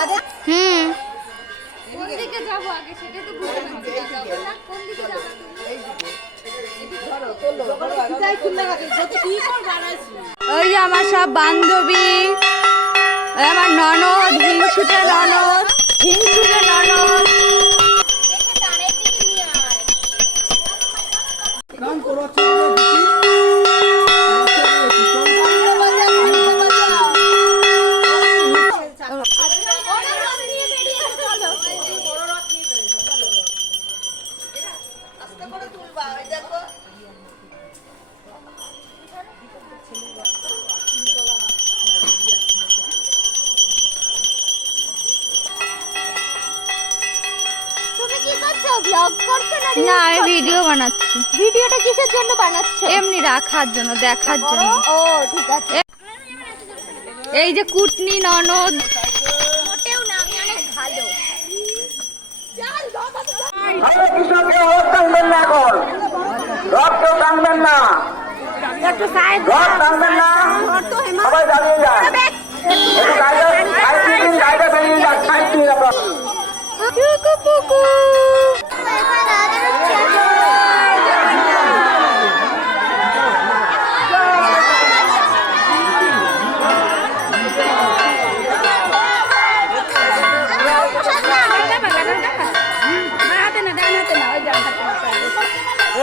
হুম। কোন দিকে যাব আগে? সেটা তো বুঝতে পারছি না কোন দিকে যাব ওই যে আমার সব বান্ধবী আমার ননদ হিংসুটে ননদ হিংসুটে ননদ। দেখে তারের দিকে নিয়ে আয় ওরা রথ নিয়ে বেরিয়ে চলো তুমি কি করছ? না না আমি ভিডিও বানাচ্ছি। ভিডিওটা কিসের জন্য বানাচ্ছো? এমনি রাখার জন্য দেখার জন্য। ও ঠিক আছে। এই যে কুটনি ননদ মোটেও না আমি অনেক ভালো আরে কৃষককে রথ টানবেন না এখন রথ কেউ টানবেন না রথ টানবেন না সবাই দাঁড়িয়ে যান গাড়িটা বেরিয়ে যান আপনার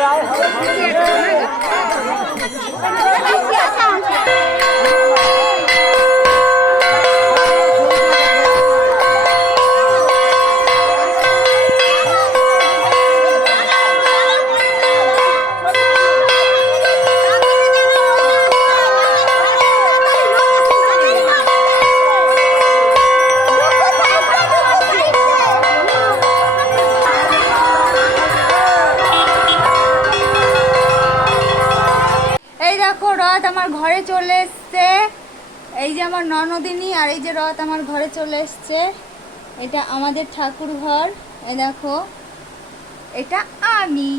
เรา দেখো রথ আমার ঘরে চলে এসছে। এই যে আমার ননদিনী আর এই যে রথ আমার ঘরে চলে এসছে। এটা আমাদের ঠাকুর ঘর এ দেখো, এটা আমি।